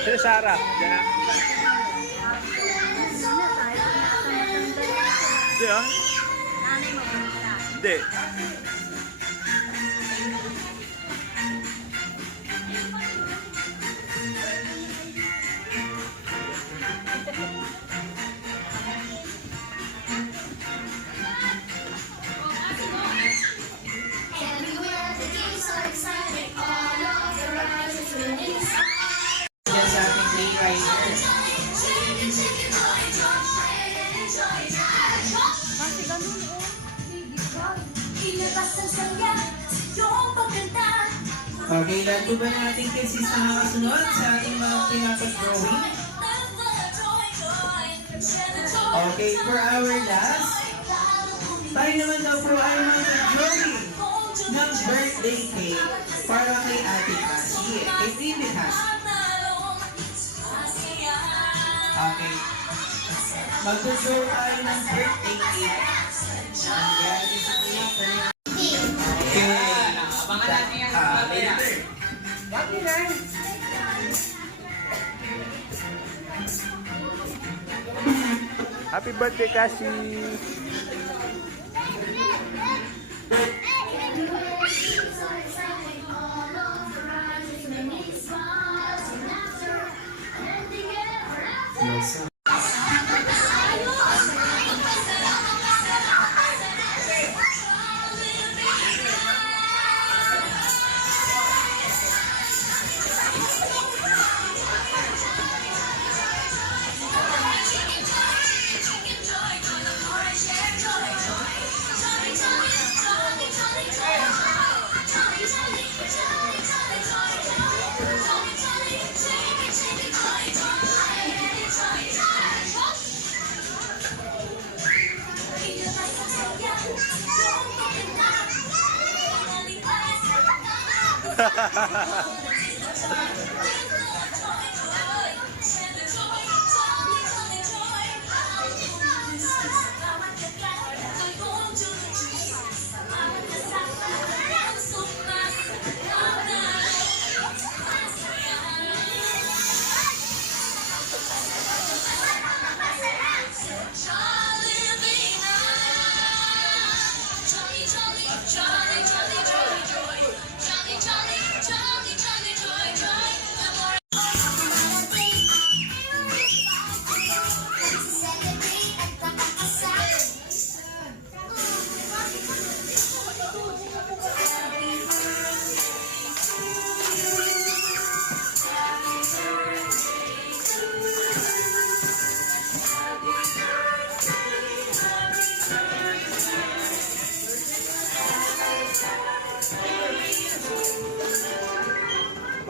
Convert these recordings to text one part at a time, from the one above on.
Si Sarah, dyan na. Hindi ah. Nanay mo ba? Hindi. Yan sa ating play rider. Kasi ganun oh. Okay, lago ba natin kasi sa nakasunod sa ating mga pinapag-drawing? Okay, for our last, tayo naman daw po ay mag-drawing ng birthday cake para kay Ate Cassie, kay Baby Cassie. Okay. Mag-draw tayo ng birthday cake. Ayan, ito po yung okay. Abangan natin yan sa mamaya. Happy birthday, Cassie!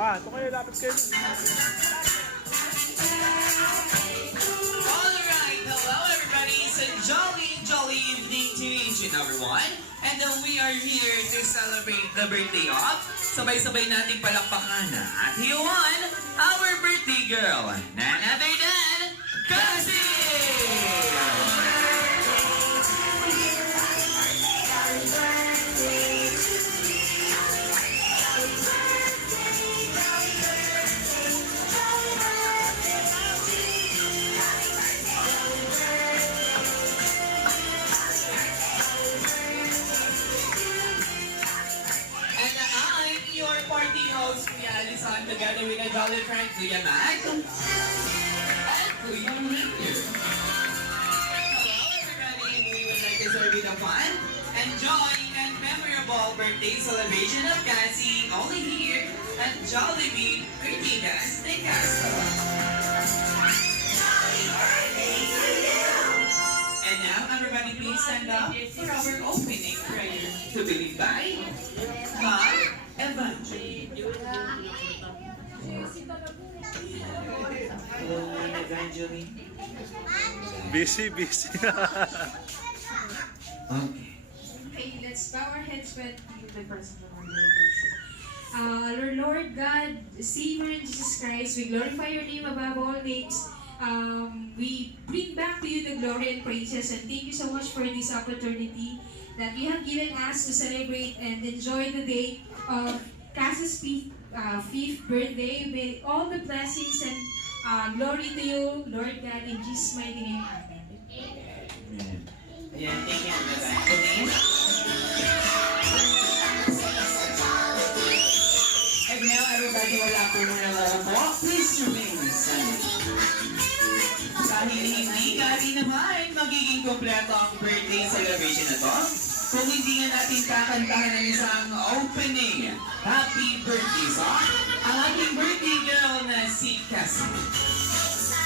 Ma, ito kayo, lapit kayo. Alright, hello everybody. It's a jolly evening to each and everyone. And we are here to celebrate the birthday of sabay-sabay nating palakpakan at Hiwan, our birthday girl, none other than Cassie! On together with a jolly friend, Kuya Mac and Kuya Mac. Hello everybody, we would like to serve you the fun enjoying and memorable birthday celebration of Cassie only here at Jollibee Ortigas de Castro. And now, everybody please stand up for our opening prayer to be led by Ma'am Evangeline. Hello, Evangeline. Busy. Okay. Okay, let's bow our heads with the presence of our Lord. Our Lord God, Savior and Jesus Christ, we glorify your name above all names. We bring back to you the glory and praises, and thank you so much for this opportunity that you have given us to celebrate and enjoy the day of Cassie's fifth birthday with all the blessings and glory to you, Lord God, in Jesus' mighty name. Amen. Ayan, thank you, Evangeline. And now, everybody, wala po muna laupo. Please remain silent. Dahil hindi gali naman magiging kompleto ang birthday celebration na to, kung hindi nga natin kakantahan ng isang opening happy birthday song, ang ating birthday girl na si Cassie.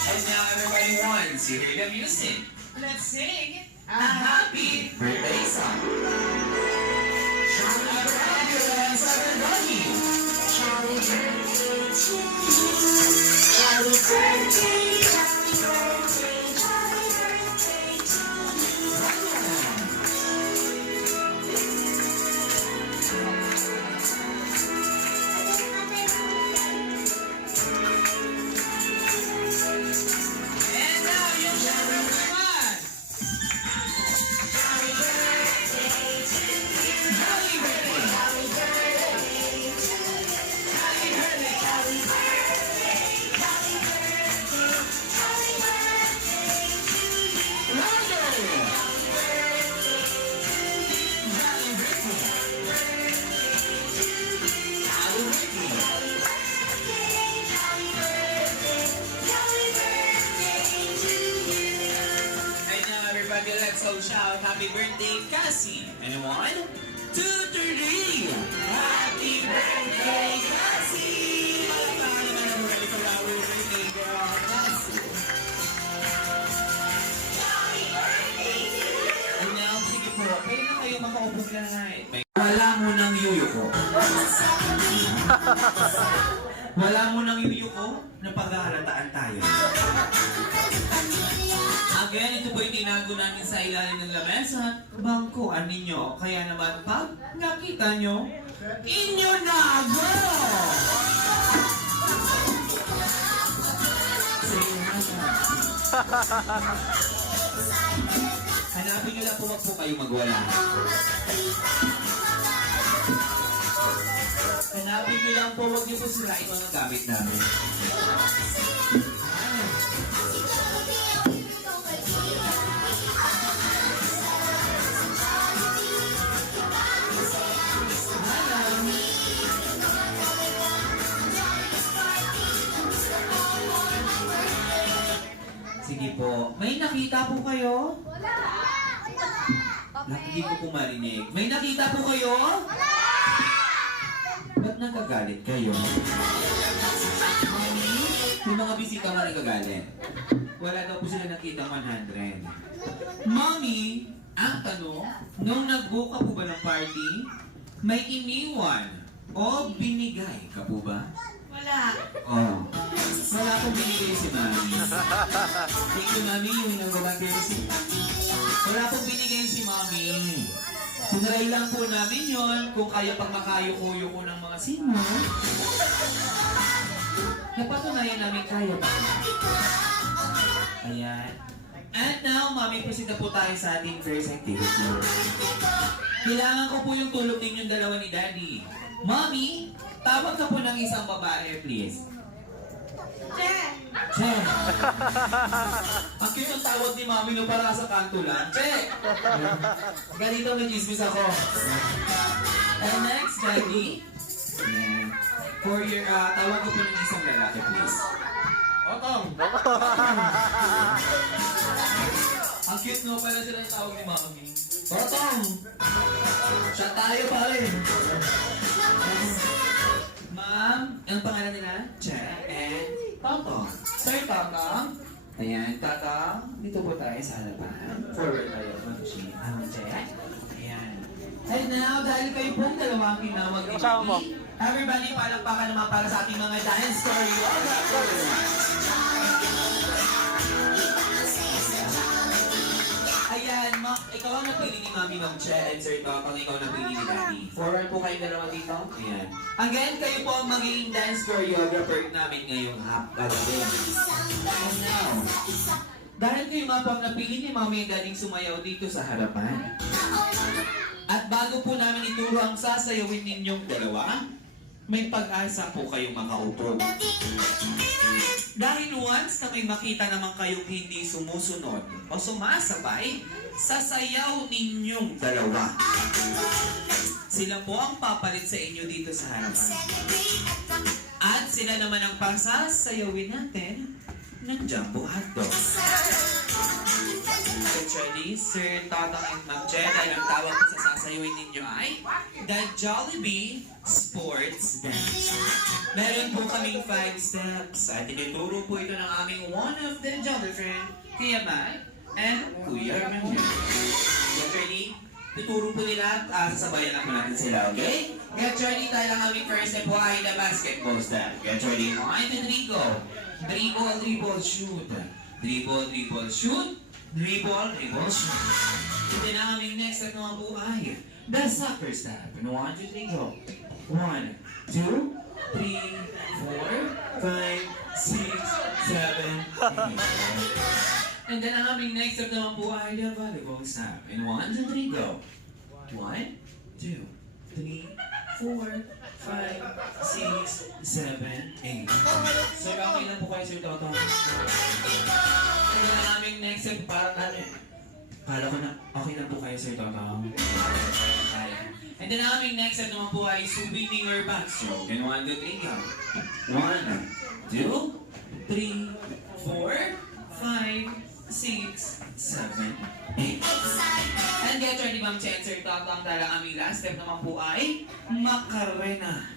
And now everybody wants to hear the music. Let's sing a happy birthday song. And now yung syempre naman. Happy birthday. Happy birthday. And now everybody, let's all shout happy birthday, Cassie. And 1, 2, 3. Happy birthday, Cassie! Palakpakan naman everybody for our birthday girl, Cassie. And now, sige po, kayo na kayo makaupong lahat. Wala mo ng yuyo ko. Wala mo ng yuyo ko na paghahalataan tayo. Again, ito po yung tinago namin sa ilalim ng lamesa. Bangkuan ninyo. Kaya naman pag nakita nyo, inyo nago! Hanapin nyo lang po wag po kayo magwala. Hanapin nyo lang po, wag nyo po sirain mga gamit namin. Sige po. May nakita po kayo? Hindi ko po marinig. May nakita po kayo? Ba't nagagalit kayo? Yung mga bisita nga nagagalit. Wala daw po sila nakita 100. Mommy, ang tanong, nung nag-book ka po ba ng party, may iniwan o binigay ka po ba? Wala. Oh. Wala pong binigay si Mami. Thank you, Mami. Yung hinagalang si... Wala pong binigay si Mami. Tinry lang po namin yon kung kaya pag makayo-kuyo ko ng mga sino. Napatunayan namin kaya pa. Ayan. And now, Mami, proceed na po tayo sa ating first activity. Kailangan ko po yung tulong ninyong dalawa ni Daddy. Mami, tawag ka po ng isang babae, please. Che! Ang cute yung tawag ni Mami no para sa kanto lang. Che! Ganito may chismis ako. And next, Daddy. Ayan. For your, tawag ko po ng isang lalaki, please. Otong! Ang cute no pala sila tawag ni Mami. Otong! Ayaw pa rin. Ma'am, ang pangalan nila? Check and Totong. Sir Totong. Ayan, Totong. Dito po tayo sa harapan. Forward tayo. Check. Ayan. And now, dahil kayo pong dalawang kinawag ni Joey, everybody, palakpakan naman para sa ating mga dance choreographers. Ayan, ikaw ang napili ni Mami Ma'am Che and Sir Totong, ikaw ang napili ni Daddy. Forward po kayong dalawa dito. Ayan. Again, kayo po ang magiging dance choreographer namin ngayong gabi. And now, dahil kayo nga po ang napili ni Mami and Daddy sumayaw dito sa harapan. At bago po namin ituro ang sasayawin ninyong dalawa, may pag-asa po kayong makaupo. Dahil once na may makita naman kayong hindi sumusunod o sumasabay, sasayaw ninyong dalawa. Sila po ang papalit sa inyo dito sa harapan. At sila naman ang pasasayawin natin ng Jumbo Hotdog. Get ready, Sir Totong and Ma'am Che, dahil ang tawag po sa sasayawin ninyo ay The Jollibee Sports Dance. Meron po kaming 5 steps at tinuturo po ito ng aming one of the Jollibee friend, Kuya Matt and Kuya Ramon. Get ready? Tuturo po nila at sasabayan lang po natin sila, okay? Get ready, tayo ang aming first step po ay the basketball step. Get ready, 1, 2, 3, go! Dribble, dribble, shoot. Dribble, dribble, shoot. Dribble, dribble, shoot. Ito na aming next step naman po ay the soccer step. 1, 2, 3, go. 1, 2, 3, 4, 5, 6, 7, 8. And then ang aming next step naman po ay the volleyball step. In 1, 2, 3, go. 1, 2, 3, 4, 5, 6, 7, 8. Sir, okay lang po kayo, Sir Totong. And then ang aming next step, parang natin. Kala ko na, okay lang po kayo, Sir Totong. Okay. And then ang aming next step naman po ay swimming or backstroke. And 1, 2, 3, go. 1, 2, 3, 4, 5, 6, 7, 8. And get ready, Ma'am Che and Sir Totong, dahil ang aming last step naman po ay Macarena.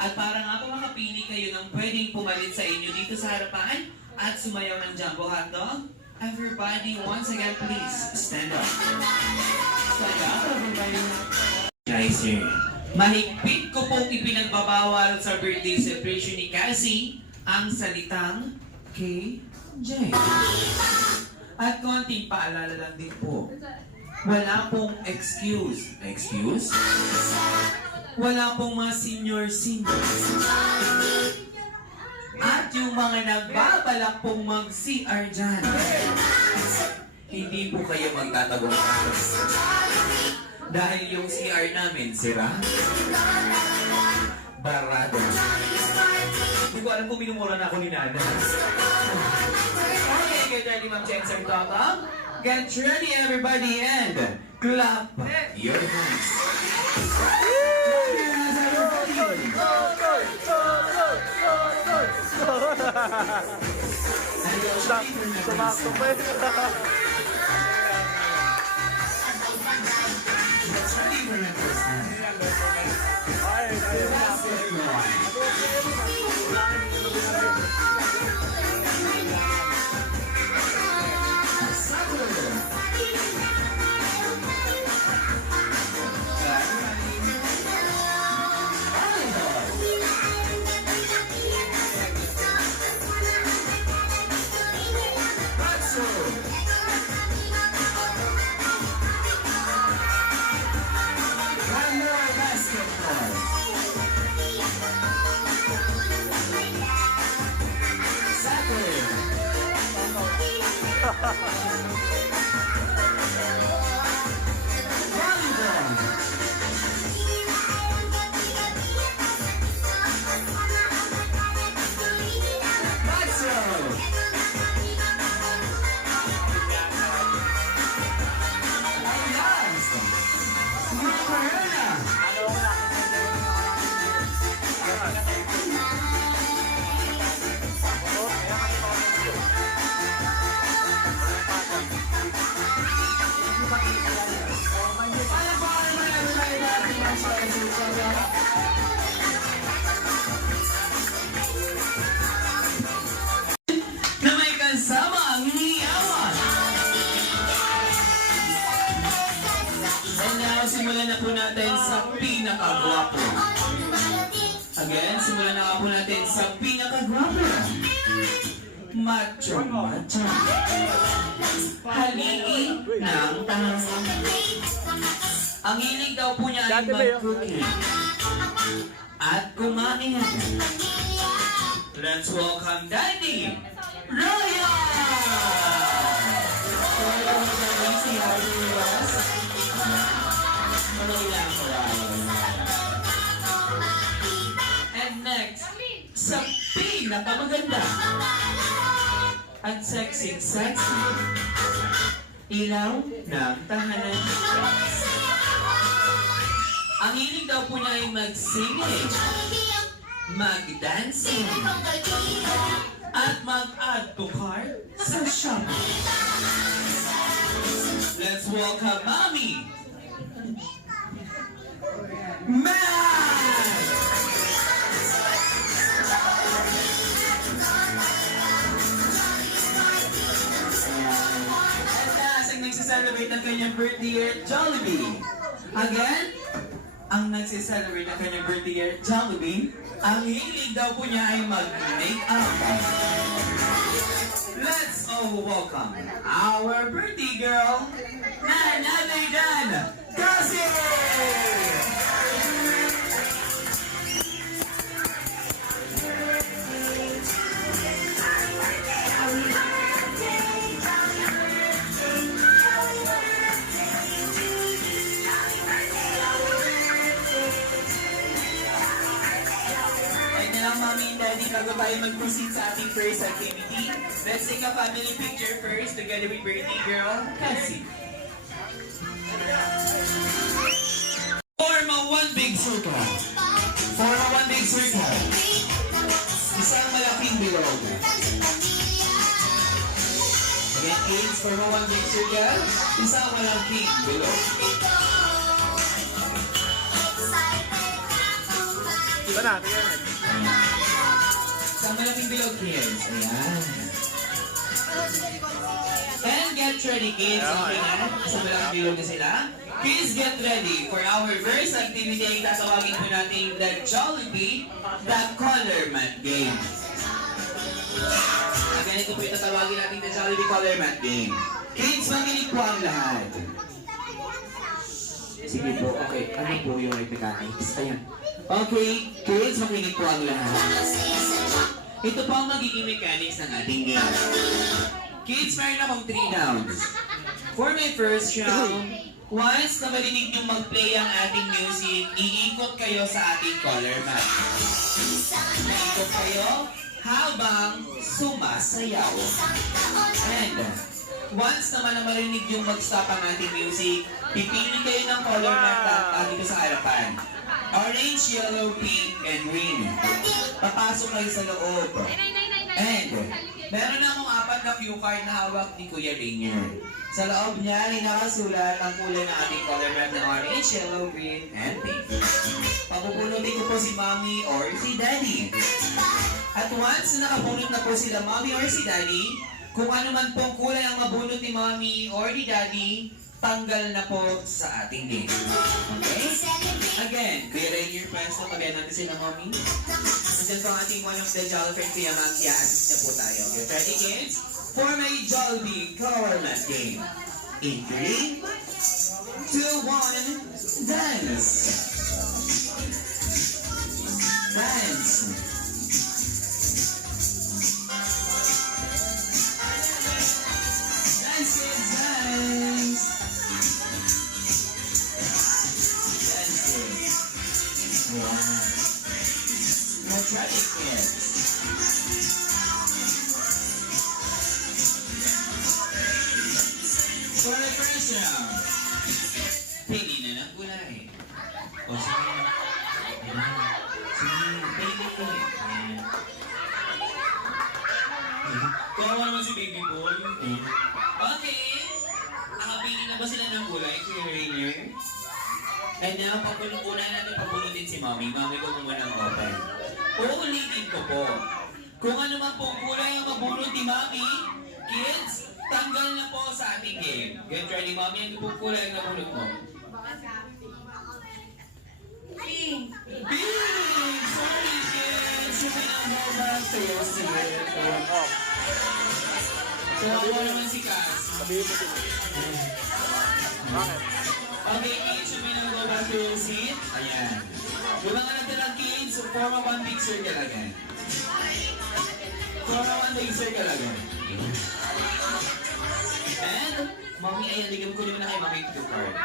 At para nga po makapili kayo ng pwedeng pumalit sa inyo dito sa harapan at sumayaw ng Jumbo Hotdog, everybody, once again, please stand up. Stand up, everybody. Guys, here. Mahigpit ko pong ipinagbabawal sa birthday celebration ni Cassie ang salitang KJ. At konting paalala lang din po. Wala pong excuse. Excuse? Wala pong mga senior. At yung mga nagbabalak pong mag-CR dyan, hindi po kayo magtatagong. Dahil yung CR namin, sira. Barado. Hindi ko alam kung minumura na ako ni Nana. Okay, get ready, Ma'am Che and Sir Totong. Get ready, everybody, and clap your hands. Sumakto simulan na po natin sa pinakagwapo. Again, simulan na nga po natin sa pinakagwapo. Macho, macho. Haligi ng tangang. Ang hilig daw po niya ay Dati ba yun? mag-cooking at kumain. Let's welcome Daddy Ryan! Si Harry Ross. And next, sa pinakamaganda at sexy, ilaw ng tahanan. Ang hilig daw po niya ay mag-singing, mag-dancing, at mag-add to cart sa shopping. Let's welcome Mommy! Man! At last, ang nagsiselebrate ng kanyang birthday year, Jollibee. Again, ang nagsiselebrate ng kanyang birthday year, Jollibee, ang hilig daw po niya ay mag-make-up. Let's all welcome our birthday girl, Nanay Dan Kasi! Mommy and Daddy, bago tayo mag-proceed sa ating first activity, let's take a family picture first together with birthday girl, Cassie. Form a one big circle. Form a one big circle. Isang malaking bilog. Again, kids, form a one big circle. Isang malaking bilog. Iba na, tingnan. Isang malaking bilog, kids. Ayan. And get ready, kids. Okay na? Isang malaking bilog na sila. Please get ready for our first activity. Ang tatawagin po natin the Jollibee, the Color Mat Game. Ganito po yung tatawagin natin the Jollibee Color Mat Game. Kids, makinig po ang lahat. Sige po, okay. Ano po yung mechanics? Ayan. Okay, kids, makinig po ang lahat. Ito po ang magiging mechanics ng ating game. Kids, meron akong 3 rounds. For my first round, once na marinig nyo mag-play ang ating music, iikot kayo sa ating color mat. Iikot kayo habang sumasayaw. And once naman na marinig yung mag-stop ang ating music, pipili kayo ng color mat dito sa harapan. Orange, yellow, pink, and green. Papasok kayo sa loob. And meron na akong 4 na cue card na hawak ni Kuya Rainier. Sa loob niya ay nakasulat ang kulay ng ating color mat na orange, yellow, green, and pink. Papupunutin ko po si Mommy or si Daddy. At once na nakabunot na po sila Mommy or si Daddy, kung ano man pong kulay ang mabunot ni Mommy or ni Daddy, tanggal na po sa ating game. Okay? Again, Kuya Rainier, pwesto, pagayan natin sila Mommy. Nandiyan po ang ating one of the Jollibee Kuya Mac, i-assist na po tayo. Get ready, kids? For my Jollibee Color Mat Game. In 3, 2, 1, dance! Dance! Dance, kids, dance! Dance, kids. Wow. More tragic, kids. For the first round, pili na ng gulay. O sige. Sige, pili ko. Kawawa naman si baby boy. Okay. Nakapili na ba sila ng gulay, Kuya Rainier? And now, papununan natin papunutin si Mommy. Mommy ko kung walang open. Uulitin ko po. Kung ano man pong gulay ang mabunot ni Mommy, kids, tanggal na po sa ating game. Get ready, Mommy. Ano pong kulay ang nabunot mo? Pink. Big! Sorry, kids! Yung pinamaba to yung seat. Tuwa naman si Cass. Sabihin mo din. Bakit? Okay, kids, yung pinamaba to yung seat. Ayan. Yung mga natilang kids, form a one big circle again. Form a one big circle again. And, Mommy, ayan, ligam ko naman na kay Mommy to card.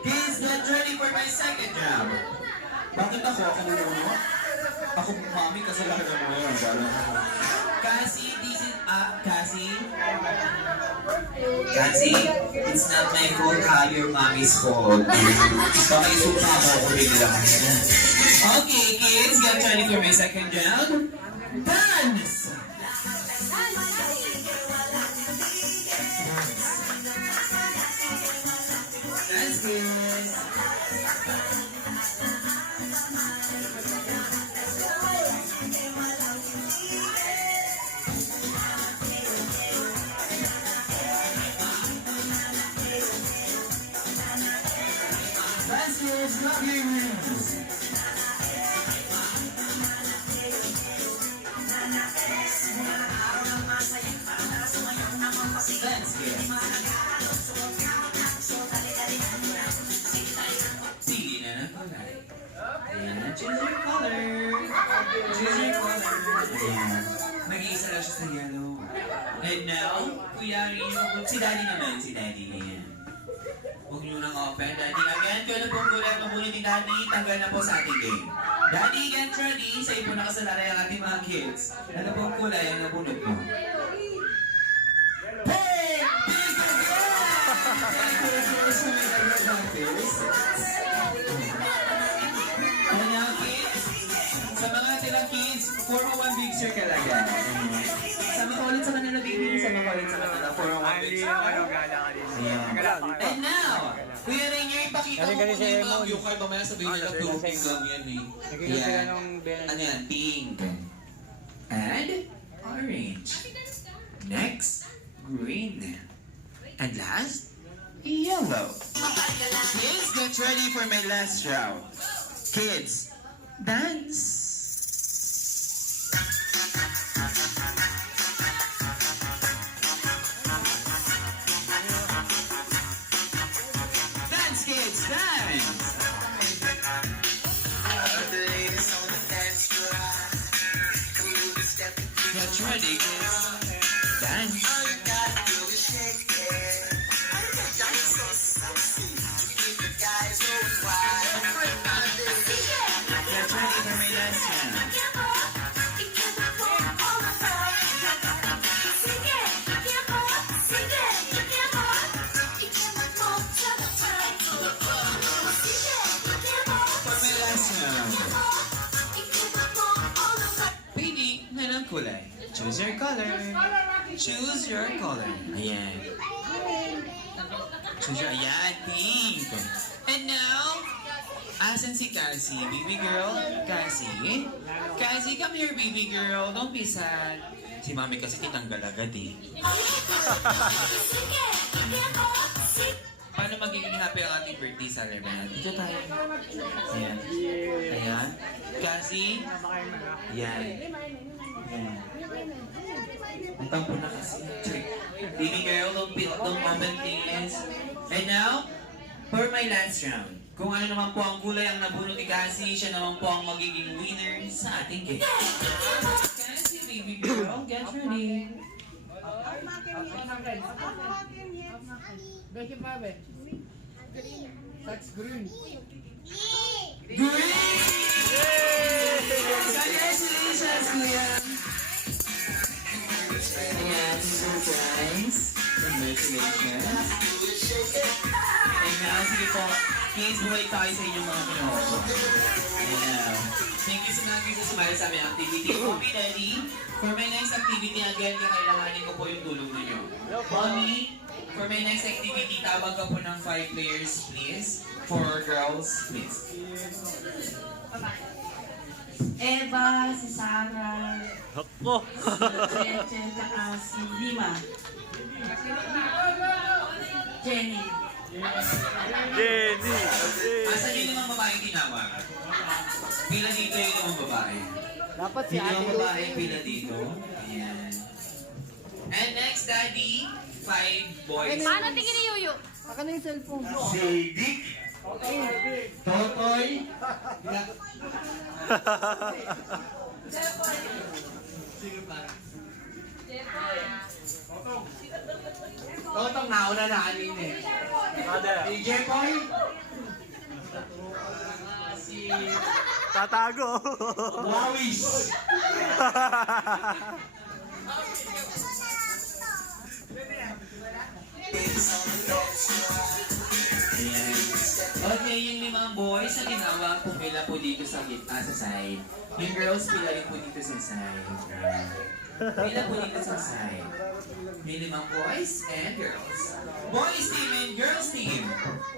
Kids, get ready for my second round. Bakit ako? Ako muna? Ako, Mommy, kasalanan mo yun. Cassie, this is, Cassie? Cassie, it's not my fault, your mommy's fault. Pakisupa ako ako rin nila. Okay, kids, get ready for my second round. Dance! Dance, kids. Dance, kids, clap your hands. Dance, kids. Sige na na kulay. Ayan, choose your color. Choose your color. Ayan. Mag-iisa lang siya sa yellow. And now, Kuya Rio, si Daddy naman, si Daddy. Ayan. Huwag nyo nang open. Daddy, again, kung ano pong kulay mabunod ni Daddy, tanggal na po sa ating game. Daddy, get ready. Sa ipo na kasalalay ang ating mga kids. Ano pong kulay ang nabunod mo? Hey! Ano na, kids? Sa mga tilang kids, form a one big circle again. Sama ko ulit sa kanila, baby. Sama ko ulit sa kanila. Form a one big circle. And now, Kuya Rainier, ipakita mo kung ano yung mga view card. Mamaya sabihin nila puro pink lang yan eh. Yan. Ano yan? Pink. And orange. Next, green. And last, yellow. Kids, get ready for my last round. Kids, dance. Dance, kids, dance. Get ready, kids. Dance. Get ready for my last round. For my last round. Baby, anong kulay? Choose your color. Choose your color. Ayan. Choose your, ayan, pink. And now, asan si Cassie? Baby girl? Cassie? Cassie, come here, baby girl. Don't be sad. Si mami kasi kitanggal agad eh. Paano magiging happy ang ating birthday celebrant? Dito tayo. Ayan. Ayan. Cassie? Ayan. Ayan. Ang tampo na kasi. Check. Baby girl, don't open please. And now, for my last round. Kung ano naman po ang kulay ang nabunod ni Cassie, siya naman po ang magiging winner sa ating game. Cassie, baby girl, get ready. Welche Farbe? Sag's grün. Green! Congratulations, Kuya! Ayan, surprise. Congratulations. And now, sige po, kids, buhay tayo sa inyong mga pinuho. Ayan. Thank you so much sa sumali sa aming activity. Mommy, Daddy, for my next activity, again, kakailanganin ko po yung tulong ninyo. Mommy, for my next activity, tawag ka po ng 5 players, please. 4 girls, please. Eva, si Sarah, si Rachel, saka si Lima. Jenny. Jenny! Asan yung limang babaeng tinawag? Pila dito yung limang babae. Dapat si Yung Ate limang babae, Lucy. pila dito. Ayan. And next, Daddy, 5 boys. Paano tingin ni Yuyu? Saka na yung cellphone. Si Dick, Totoy, Totong nauna na anin eh. si Jepoy, Si... Tatago! Wawis. Ayan. Okay, yung limang boys na tinawag, pumila po dito sa side. Yung girls, pila rin po dito sa side. Pila po dito sa side. May limang boys and girls. Boys team and girls team.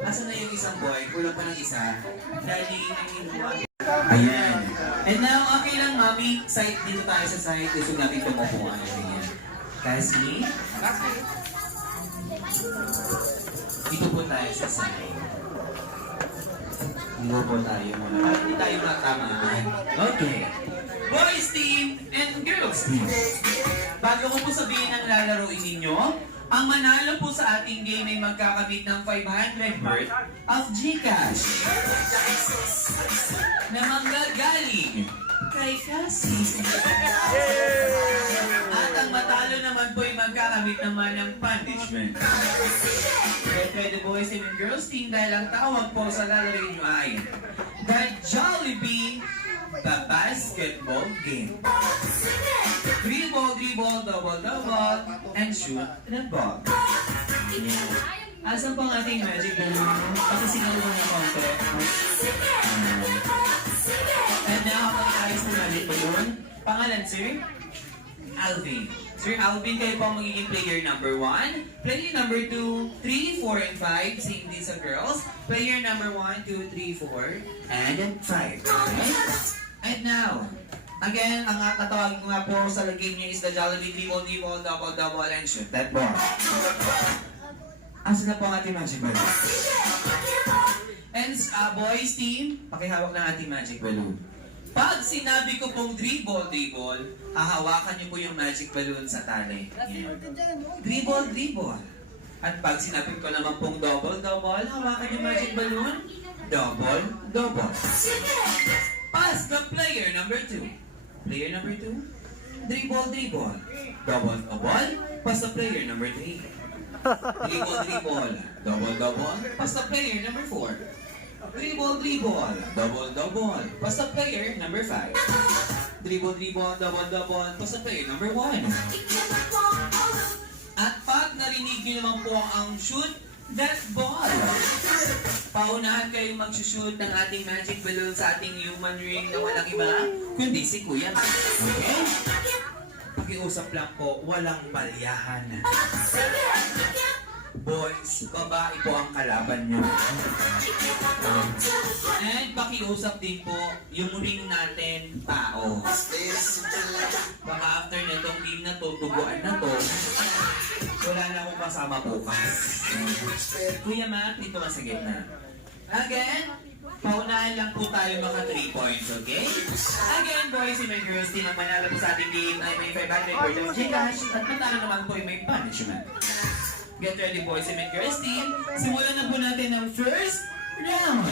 Asan na yung isang boy? Kulang pa ng isa. Daddy, ayan. And now, okay lang, mami. Side dito tayo sa side. Gusto namin tumupuan. Ayan. Kasi, dito po tayo sa side. Dito po tayo muna. Para hindi tayo matamaan. Okay. Boys team and girls team. Bago ko po sabihin ang lalaroin ninyo, ang manalo po sa ating game ay magkakamit ng 500 worth of GCash na manggagaling kay Cassie. At ang matalo naman po ay magkakamit naman ng punishment. Pwede boys team and girls team dahil ang tawag po sa lalaroin nyo ay The Jollibee Basketball Game. Dribble, double, and shoot the ball. Yeah. Asan po ang ating magic balloon? Pakisigaw mo na konti. And now, mag-ayos na magic balloon. Pangalan, sir? Alvin. Sir Alvin, kayo po ang magiging player number 1. Player number 2, 3, 4, and 5. Same din sa girls. Player number 1, 2, 3, 4, and 5. Okay? And now, again, ang katawagin ko nga po sa game niyo is the Jollibee Dribble, double, and shoot that ball. Asa na po ang ating magic balloon? And boys team, pakihawak ng ating magic balloon. Pag sinabi ko pong dribble, hahawakan niyo po yung magic balloon sa tali. Yeah. Dribble. At pag sinabi ko naman pong double, hawakan yung magic balloon, double. Pass the player number 2. Player number 2. Dribble. Double. Pass the player number 3. Dribble. Double. Pass the player number 4. Dribble. Double. Pass the player number 5. Dribble. Double. Pass the player number 1. At pag narinig niyo naman po ang shoot that ball, paunahan kayong mag-shoot ng ating magic balloon sa ating human ring na walang iba, kundi si Kuya. Okay? Pakiusap lang po, walang palyahan. Boys, babae po ang kalaban nyo. And pakiusap din po, yung ring natin, tao. Baka after nitong game na to, tubuan na to, wala na akong kasama bukas. Kuya Matt, dito ka sa gitna. Again, paunahan lang po tayo maka 3 points, okay? Again, boys and girls, team ang manalo po sa ating game ay may 500 worth of Gcash at matalo naman po ay may punishment. Get ready, boys and girls team. Simulan na po natin ang first round.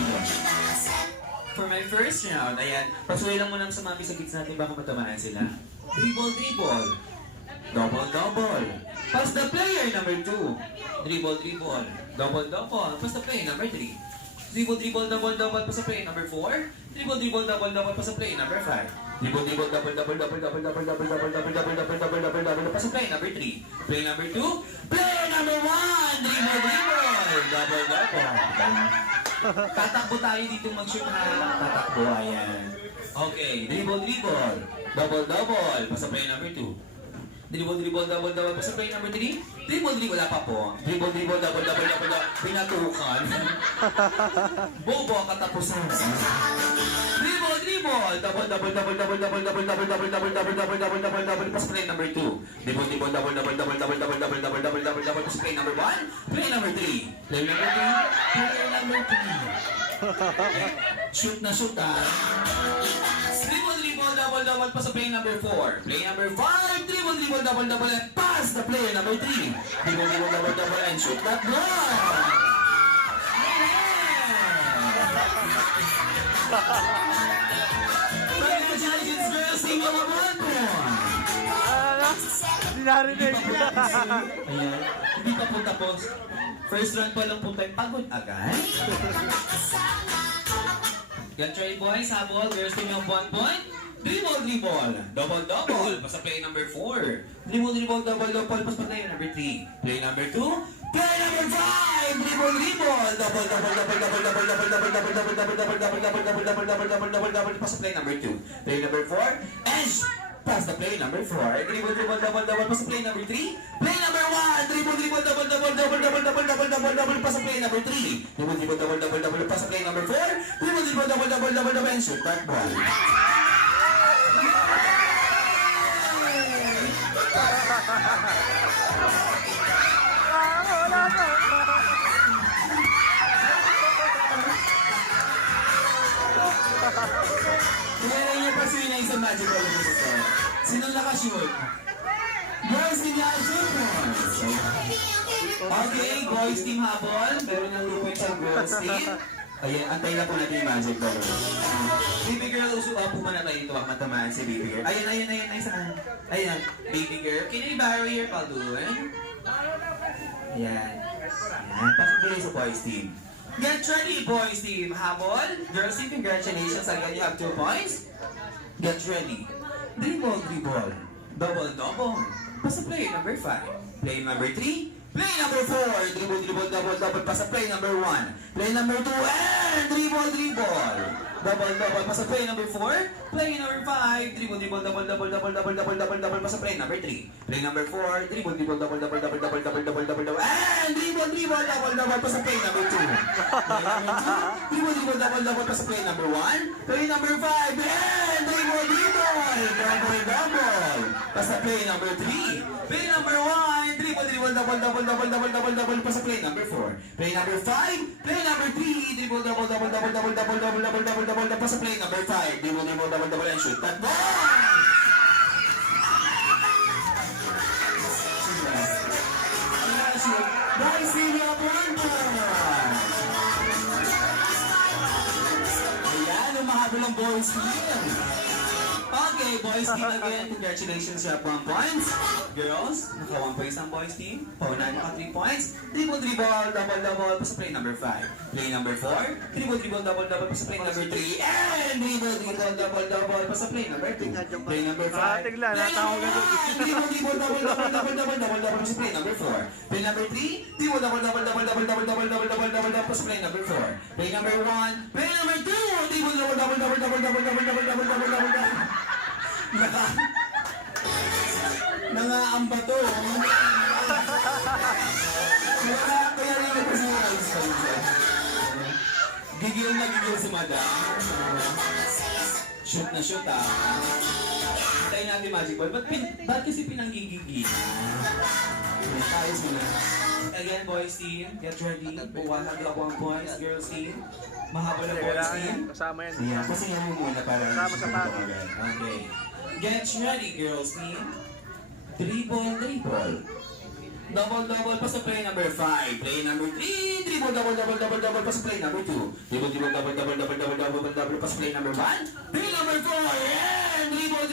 For my first round, ayan, pasuloy lang muna sa mami sa kids natin baka matamaan sila. Dribble. Double. Pass the player number 2. Dribble. Double. Pass the player number 3. Dribble, double, pass the player number 4. Dribble, double, pass the player number 5. Dribble, double, pass the player number 3. Player number 2. Player number 1. Dribble, double. Tatakbo tayo dito mag-shoot na. Tatakbo, ayan. Okay, dribble. Double, pass the player number 2. Dribble, double, basta play number 3. Dribble, wala pa po. Dribble, double, pinatukan. Bobo ang katapusan. Dribble, double, basta play number 2. Dribble, double, basta play number 1. Play number 3. Play number 3. Play number 3. Shoot na shoot ah. Dribble, double, pass the play number 4. Play number 5. Dribble, double, and pass the player number 3. Dribble, double, and shoot that goal. Congratulations, girls. Team number 1 po. Hindi narinig. Ayan, hindi pa po tapos. First round pa lang po tayo. Pagod agad. Get ready, boys. Habol. Girls team of 1 point. Dribble, double, basta play number 4. Dribble, double, basta play number 3. Play number 2. Play number 5. Dribble, double, basta play number 2. Play number 4. And pass the play number 4. Dribble, double, basta play number 3. Play number 1. Dribble, double, basta play number 3. Dribble, double, basta play number 4. Dribble, double, and shoot that ball. Wala na. Kailan niyo pa sila isang magic ball ng gusto? Sino nakashoot? Girls team nakashoot mo! Okay, boys team habol. Meron ng 2 points ang girls team. Ayan, antay na po natin yung magic ball. Baby girl, usuwa po muna tayo ito. Matamaan si baby girl. Ayan, saan? Ayan, baby girl. Can you borrow your balloon? Ayan. Pakibili sa boys team. Get ready, boys team. Habol. Girls team, congratulations. Again, you have 2 points. Get ready. Dribble. Double. Basta play number 5. Play number 3. Play number 4. Dribble, double. Basta play number 1. Play number 2. And dribble. Double. Basta play number 4. Play number 5. Dribble, double. Basta play number 3. Play number 4. Dribble, double. And dribble, double. Basta play number 2. Play number 2. Dribble, double. Basta play number 1. Play number 5. And dribble, double. Basta play number 3. Play number 1. Dribble, double. Basta play number 4. Play number 5. Play number 3. Dribble, double. Basta play number 5. Dribble, double, and shoot that ball. Boys, see you up 1 point. Ayan, umahabol ang boys team. Okay, boys team again. Congratulations, you have 1 point. Girls, naka 1 points ang boys team. Pauna, naka 3 points. Dribble, double. Basta play number 5. Play number 4. Dribble, double. Basta play number 3. And dribble, double. Basta play number 2. Play number 5. Tigla, natawag ka doon. Dribble, double. Basta play number 4. Play number 3. Dribble, double. Basta play number 4. Play number 1. Play number 2. Dribble, double. Nangaamba to. Kaya rin ako si Rice. Gigil si Madam. Shoot na shoot ah. Tayo natin magic ball. Ba't kasi pinanggigigil? Ayos mo na. Again, boys team, get ready. Buwahan lang 1 points, girls team. Mahabol ang boys team. Kasama yan. Ayan, kasi nga mo muna para Kasama sa pati. Okay. Get ready, girls team. Dribble. Double, pass play number 5. Play number 3. Dribble, double, pass play number 2. Dribble, double, pass play number 1. Play number 4. And dribble,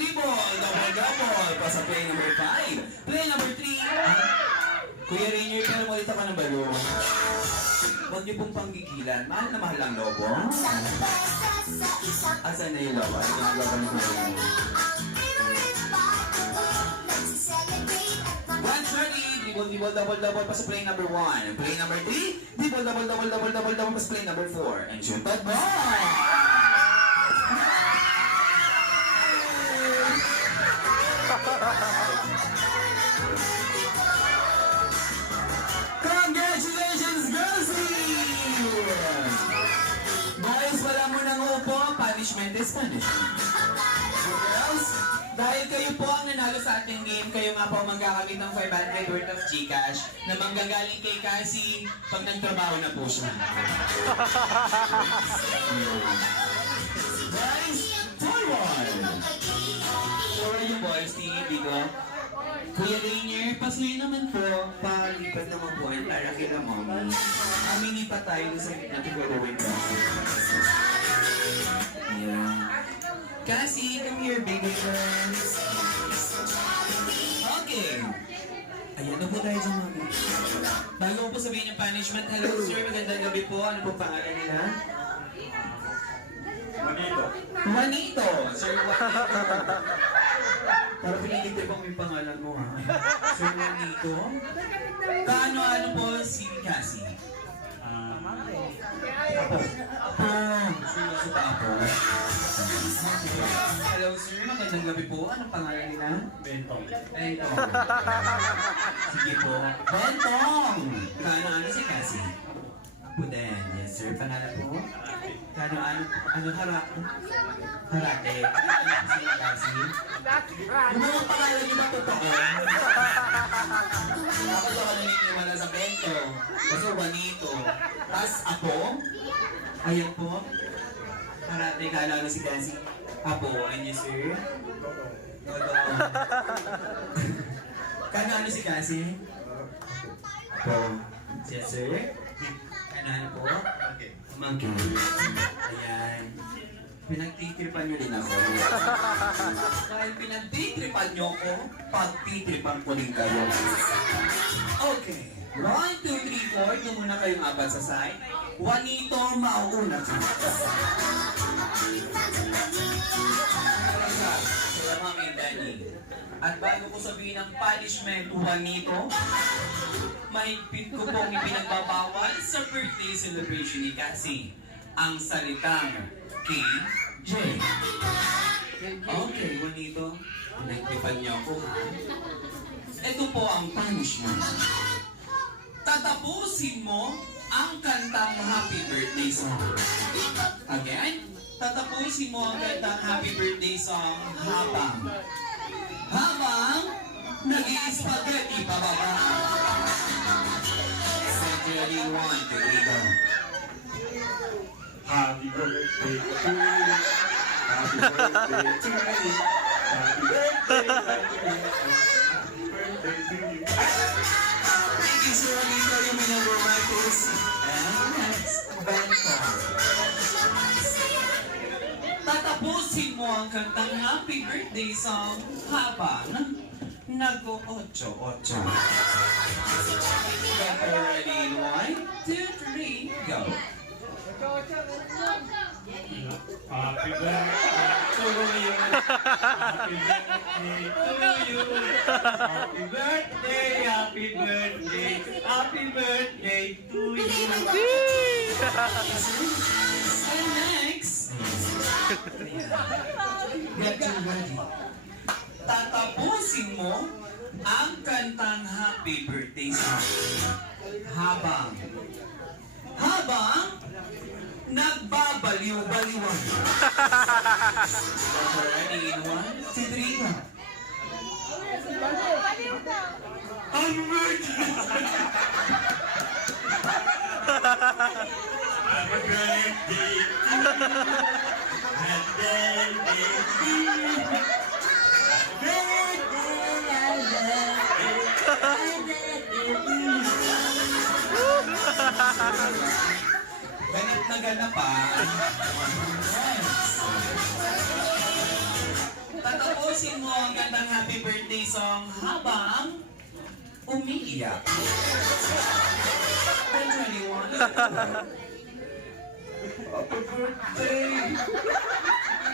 double, pass play number 5. Play number 3. Kuya Rainier, pero malita ka ng balon. Huwag niyo pong panggigilan. Mahal na mahal ang lobo. Asan na yung lobo? Ito ang lobo ng Rainier. 130, dribble, double, pass play number 1. Play number 3, dribble, double, pass play number 4. And shoot that ball! Congratulations, girls! Boys, wala mo nang upo. Punishment is punishment. Girls, dahil kayo po ang nanalo sa ating game, kayo nga po ang magkakamit ng 500 worth of Gcash na manggagaling kay Cassie pag nagtrabaho na po siya. Guys, forward! Forward yung boys, tingin dito. Kuya Rainier, pasuyin naman po. Palipat naman po yan para kila mommy. Amini pa tayo sa natiguruin ko. Yeah. Cassie, come here, baby girls. Okay. Ayan na po tayo dyan, mami. Bago ko po sabihin yung punishment, hello sir, magandang gabi po. Ano po pangalan nila? Juanito. Sir Juanito. Para pinigil po yung pangalan mo, ha? Sir Juanito. Kaano-ano po si Cassie? Seryoso ba ako? Hello sir, magandang gabi po. Anong pangalan nila? Bentong. Bentong. Sige po. Bentong! Kaano-ano si Cassie? Puden. Yes sir, pangalan po? Kaano-ano? Ano harate? Ano si Cassie? Yung mga pangalan niyo ba totoo? Ako daw ka naniniwala sa Bento. Kasi Juanito. Tapos ako? Ayan po. Harate, kaano si Cassie? Apo, and you sir? Todo. Kaano si Cassie? Apo. Yes sir? Kaano po? Monkey. Ayan. Pinagtitripan nyo din ako. Dahil pinagtitripan nyo ko, pagtitripan ko din kayo. Okay. 1, 2, 3, 4. Doon muna kayong apat sa side. Juanito, mauuna ka. Sila Mami and Danny. At bago ko sabihin ang punishment, Juanito, mahigpit ko pong ipinagbabawal sa birthday celebration ni Cassie ang salitang KJ. Okay, Juanito, nagtipan niyo ako, ha? Ito po ang punishment. Tatapusin mo ang kantang Happy Birthday song. Again, tatapusin mo ang kantang Happy Birthday song habang nag-i-spaghetti pababa. Ready, 1, 2, 3, go. Happy birthday to you. Happy birthday to you. Happy birthday, happy birthday to you. Thank you, Sir Anito. You may number my kiss. And next, Bento. Tatapusin mo ang kantang Happy Birthday song habang nag-o-8-8. Ready, 1, 2, 3, go. Happy birthday to you. Happy birthday to you. Happy birthday, happy birthday, happy birthday to you. And next, get you ready. Tatapusin mo ang kantang Happy Birthday song habang nagbabaliw-baliwan. Ready in 1, 2, 3, go. Happy birthday. Happy birthday to you. Happy birthday to you. Ganit na ganap pa. Tatapusin mo ang gandang Happy Birthday song habang umiiyak. 21. Happy birthday to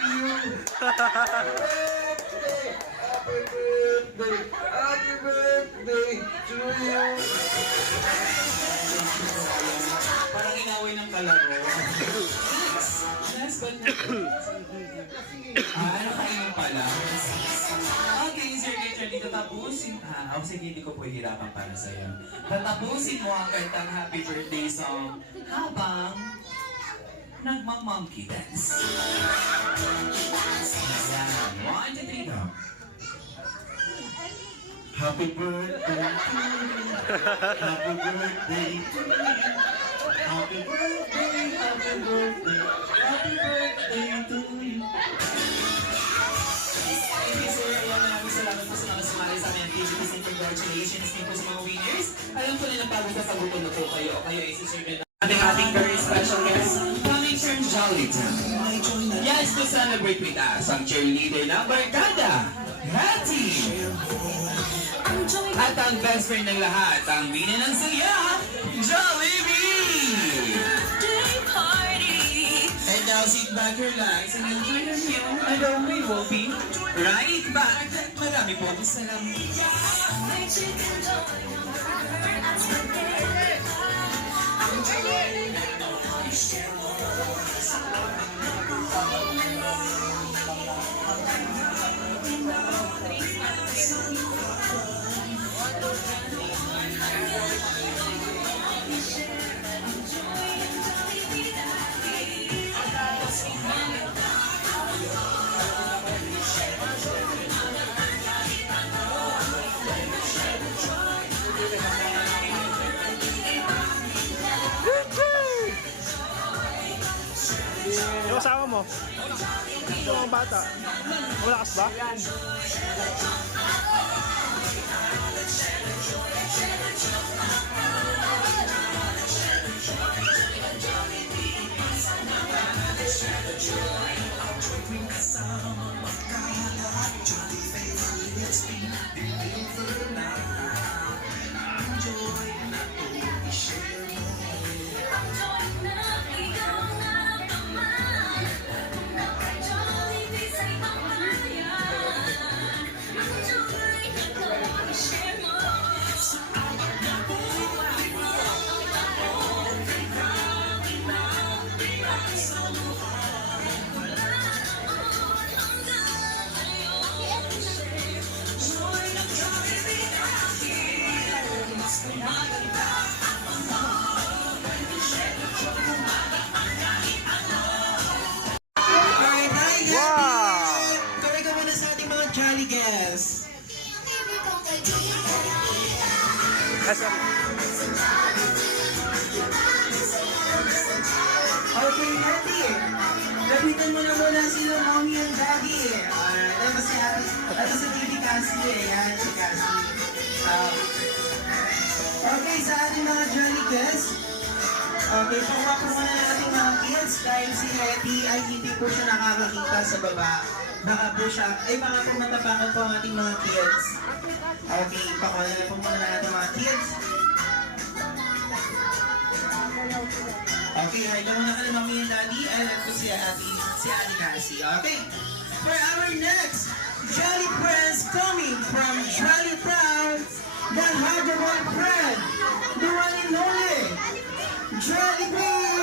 you. Happy birthday to you. Parang inaway ng kalaro. Next last but not nakainom pala. Okay, Sir Richard, dito tapusin. Sige, hindi ko po hirapan para sa'yo. Tatapusin mo ang kantang happy birthday song habang nagmang-monkey dance. Ayan, 1, 2, 3, go. Happy birthday to you. Happy birthday to you. Happy birthday, happy birthday, happy birthday to you. Thank you, sir. Ayan, maraming salamat po sa mga sumali sa aming activities and congratulations din po sa mga winners. Alam ko na pagod na pagod na po kayo. Kayo ay siserve na ating very special guest coming from Jollytown. Yes, to celebrate with us ang cheerleader ng Barkada, Hattie. At ang best friend ng lahat, ang bina ng saya, Jollibee! And now sit back, relax, and enjoy the meal. And we will be right back. Marami po ang salamat. Yung asawa mo? Yung mga bata? Malakas ba? Alright, hi guys! Wow! Kami ka muna sa ating mga jolly guests. Okay, Hattie. Lapitan mo na muna sila mommy and daddy. Alright, ito si baby Cassie eh. Yan, si Cassie. Okay, sa ating mga jolly guests. Okay, pangwapang muna na ating mga kids dahil si Hattie ay hindi po siya nakakakita sa baba. Baka po matapakan po ang ating mga kids. Okay, pakuha na po muna na ating mga kids. Okay, hi ka muna ka na mommy and daddy. Alam ko si Ate Cassie. Okay, for our next Jolly Friends coming from Jolly Town, the Hardaway friend, the one and only, Jollibee!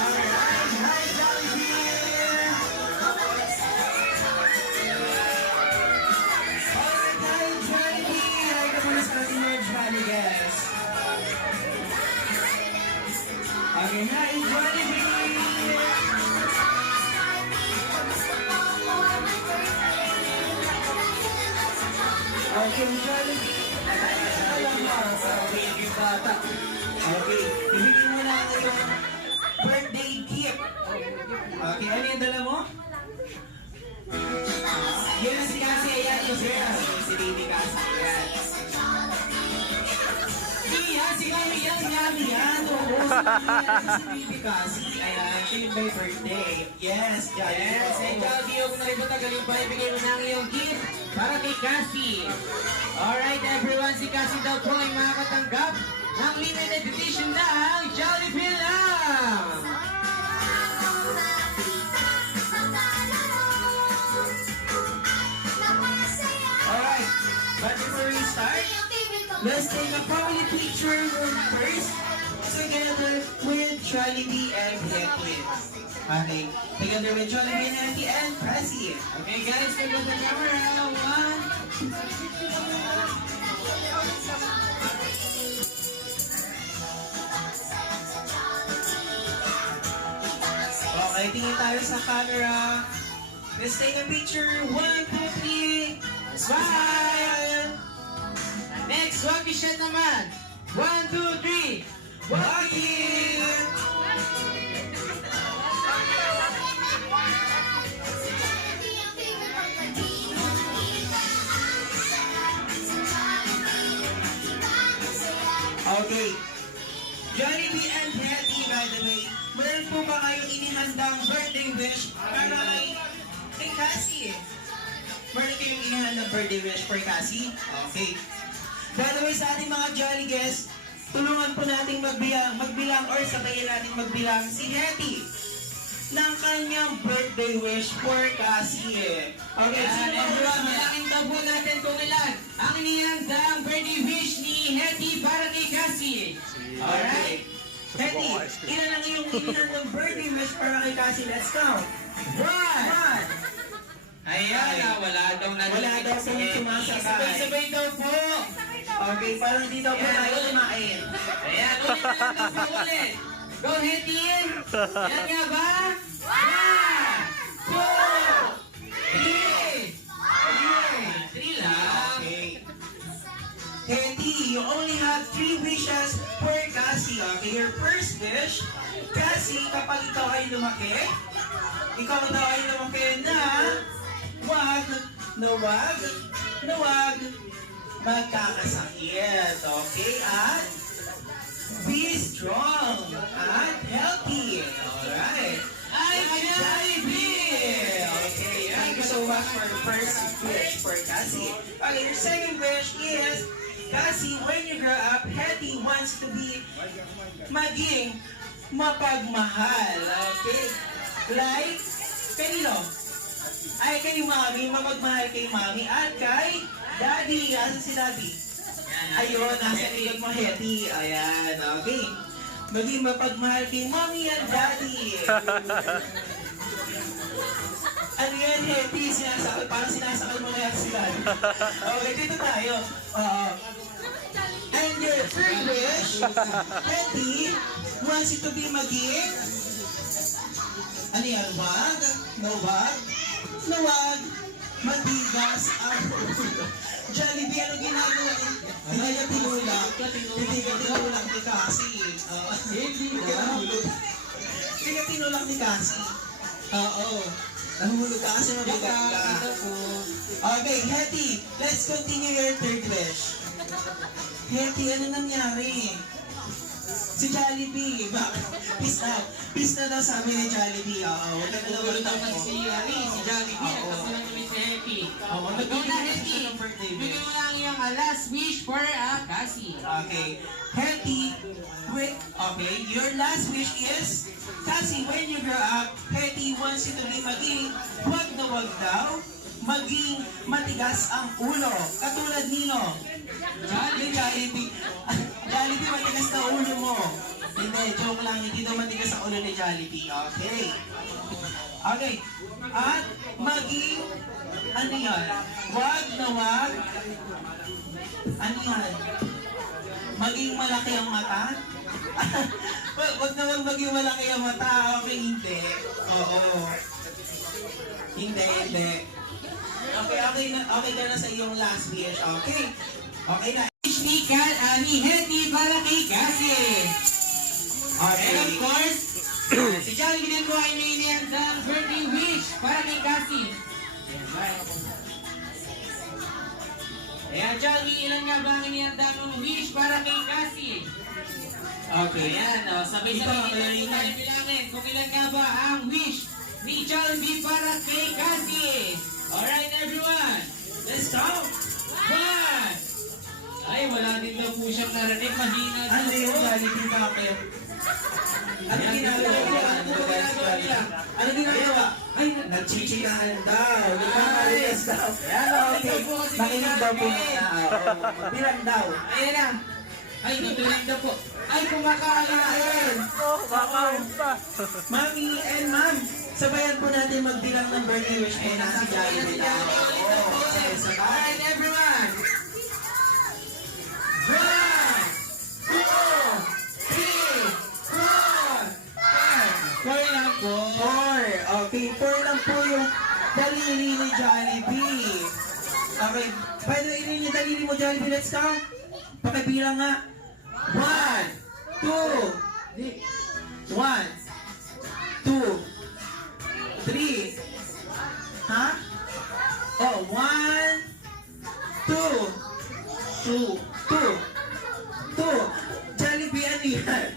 Alright, hi Jollibee! Alright, hi Jollibee! Hi ka muna sa ating mga Jolly guys. Okay, hi Jollibee! Okay, Jollibee! Okay, yung bata. Okay, ibigin mo na ang iyong birthday gift. Okay, ano yung dala mo? Yan ang si Cassie, ayan yung girl. Si baby Cassie, ayan. Yan, si Mami, yan. Oo, si baby Cassie. Ayan, siya yung may birthday. Yes, Yes, and Caldi, huwag na rin matagalin pa, ibigay mo na ang iyong gift para kay Cassie. Alright everyone, si Cassie daw po ay makakatanggap ng limited edition ng Jollibee lang! alright. But before we start, let's take a family picture first together with Jollibee and Hetty. Okay, together with Jollibee and Hetty and Pressy. Okay guys, look at the camera. One. Okay, tingin tayo sa camera. Let's take a picture. 1, 2, 3. Smile! Next, Waki shot naman. 1, 2, 3. Wakit! Okay. Jollibee and Hetty, by the way, meron po ba kayong inihandang birthday wish para kay Cassie? Meron kayong inihandang birthday wish for Cassie? Okay. By the way, sa ating mga Jolly guests, tulungan po nating magbilang or sabayin natin magbilang si Hetty ng kanyang birthday wish for Cassie. Okay, sino Ayan, ba everyone, malaking tabo natin kung ilan ang inihanda ang birthday wish ni Hetty para kay Cassie. Alright. Hetty, ilan ang iyong inihandang birthday wish para kay Cassie? Let's count. 1. 1. Ayan, wala daw na Wala daw po sumasabay. Sabay-sabay daw po. Okay, parang di daw po tayo kumain. Ayan, ulit na lang daw po ulit. Go, Hetty. Yan nga ba? 1, 2, 3. 3 lang. Okay. Hetty, you only have 3 wishes for Cassie. Okay, your first wish, Cassie, kapag ikaw ay lumaki, ikaw daw ay lumaki na wag magkakasakit. Okay, at be strong at healthy. Alright. Ay, Jollibee! Okay, thank you so much for your first wish for Cassie. Okay, your second wish is, Cassie, when you grow up, Hetty wants to be maging mapagmahal. Okay? Like, kanino? Ay, kay Mami, mapagmahal kay Mami at kay Daddy. Asan si Daddy? Ayun, nasa likod mo, Hetty. Ayan, okay. Maging mapagmahal kay Mami at Daddy. Ano yan, Hetty? Sinasakal, parang sinasakal mo na yan sila. Okay, dito tayo. And your third wish, Hetty wants you to be maging, ano yan, wag? No wag, matigas ang Jollibee, ano ginagawa? Hindi niya tinulak. Hindi ka tinulak ni Cassie. Hindi ka tinulak ni Cassie. Oo. Nahulog ka kasi mabigat ka. Okay, Hetty, let's continue your third wish. Hetty, ano nangyari? Si Jollibee, peace out. Peace na daw sabi ni Jollibee. Oo, huwag ka na daw Gulo daw mo. kasi si Jollibee. Nagkakulang kami si Hetty. Oo, Go na, Hetty. Bigyan mo lang yung last wish for Cassie. Okay. Hetty, wait. Okay, your last wish is, Cassie, when you grow up, Hetty wants you to be maging, wag na wag daw, maging matigas ang ulo. Katulad nino. Jollibee. Jollibee, matigas na ulo mo. Hindi, joke lang. Hindi daw matigas ang ulo ni Jollibee. Okay. Okay. At maging, ano yan? Wag na wag. Ano yan? Maging malaki ang mata? Wag na wag maging malaki ang mata. Okay, hindi. Oo. Hindi. Okay ka na sa iyong last wish. Okay. Okay na. Wish ni Hetty para kay Cassie. And of course, si Jollibee din po ay may inihanda ang birthday wish para kay Cassie. Ayan, Jollibee, ilan nga ba ang inihanda mong wish para kay Cassie? Okay. Ayan, sabay-sabay din tayo bilangin kung ilan nga ba ang wish ni Jollibee para kay Cassie. Alright, everyone, let's count. 1. Ay, wala din daw po siyang narinig. Mahina daw Ano yung po. Jollibee bakit? Ano ginagawa? Ay, nagchichikahan daw. Nagkakalitas daw. Okay. Makinig daw po na. Bilang daw. Ayan na. Ay, natulang daw po. Ay, kumakain. Kakain pa. Mami and ma'am, sabayan po natin magbilang ng birthday wish po na si Jollibee daw. Okay, sabay. Alright, everyone. 1, 2, 3, 4. 4 lang po. 4. Okay, 4 lang po yung daliri ni Jollibee. Okay, pwede ilin yung daliri mo, Jollibee. Let's count. Pakibilang nga. 1, 2, 1, 2, 3. Ha? Oh, 1, 2, 2. Jollibee, ano yan?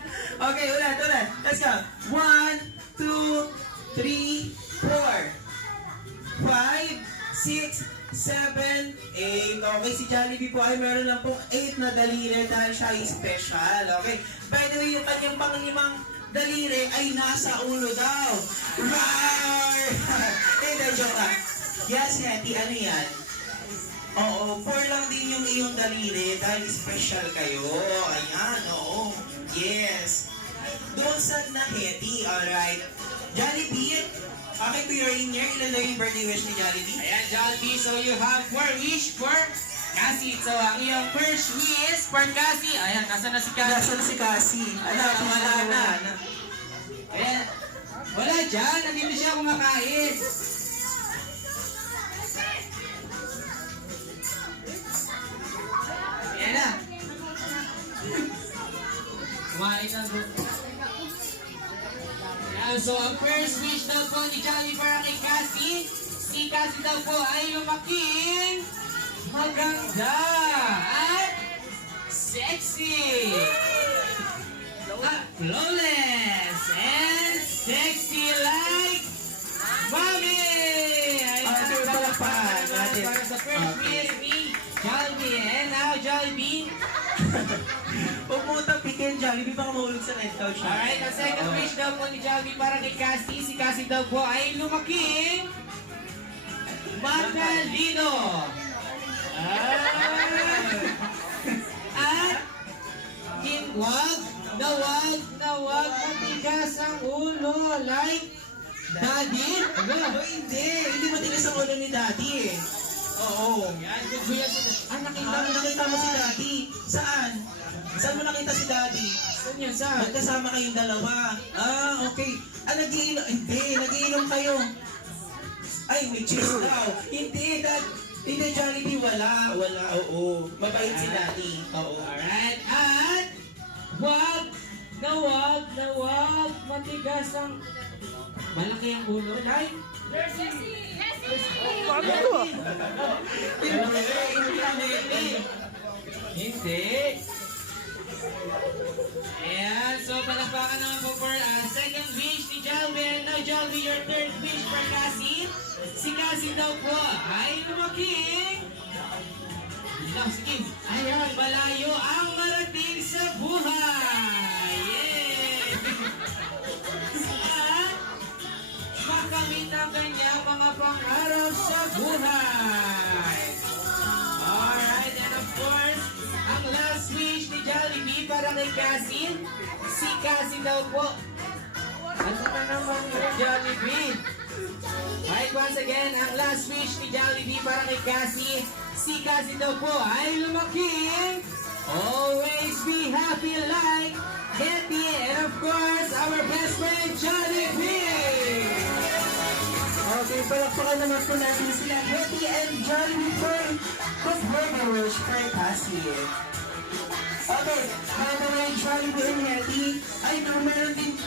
Okay, ulit. Let's go. 1, 2, 3, 4, 5, 6, 7, 8. Okay, si Jollibee po ay meron lang pong 8 na daliri dahil siya ay special. Okay? By the way, yung kanyang panglimang daliri ay nasa ulo daw. Roar! Hindi, joke lang. Yes, Hetty, ano yan? Oo, 4 lang din yung iyong daliri dahil special kayo. Ayan, oo. Yes. Doon sa na Hetty, alright. Jollibee, okay to your in here. Ilan daw yung birthday wish ni Jollibee? Ayan, Jollibee, so you have 4 wish for Cassie. So, ang iyong first wish for Cassie. Ayan, nasa na si Cassie? Nasaan si Cassie? Ano, wala na. Ayan. Wala dyan, nandito siya kumakain. Ayan na. Kumain na bro. Ayan, so ang first wish daw po ni Jollibee para kay Cassie. Si Cassie daw po ay lumaking maganda at sexy. Flawless and sexy like mommy! Ay, Okay, palakpakan natin. para sa first wish ni Jollibee. And now, Jollibee. Huwag mo tapikin, Jollibee, baka mahulog sa red couch. Alright, ang second wish daw po ni Jollibee para kay Cassie. Si Cassie daw po ay lumaking matalino. At wag matigas ang ulo like Daddy. Hindi matigas ang ulo ni Daddy eh. Oo. Yan, good for yan. Nakita mo si Daddy. Saan? Saan mo nakita si Daddy? Saan yan, saan? Magkasama kayong dalawa. Okay. Nagiinom. Hindi, nagiinom kayo. Ay, may cheese daw. Hindi, hindi, Jollibee, wala, oo. Mabait si Daddy. Oo. Alright, at wag matigas ang malaki ang ulo like Paano to? Hindi. Ayan, so palakpakan naman po for second wish ni Jollibee. And now, Jollibee, your third wish for Cassie. Si Cassie daw po ay lumaking. Sige. Ayan, malayo ang marating sa buhay. Yay! At makamit ang kanyang mga pangarap sa buhay. Alright, and of course, ang last wish ni Jollibee para kay Cassie. Si Cassie daw po. Ano na naman yung Jollibee? Alright, once again, ang last wish ni Jollibee para kay Cassie. Si Cassie daw po ay lumaking. Always be happy like Hetty. And of course, our best friend Jollibee. Okay, palakpakan naman po natin sila Hetty and Jollibee for birthday wish for Cassie. Okay, by the way, Jollibee and Hetty, I know meron din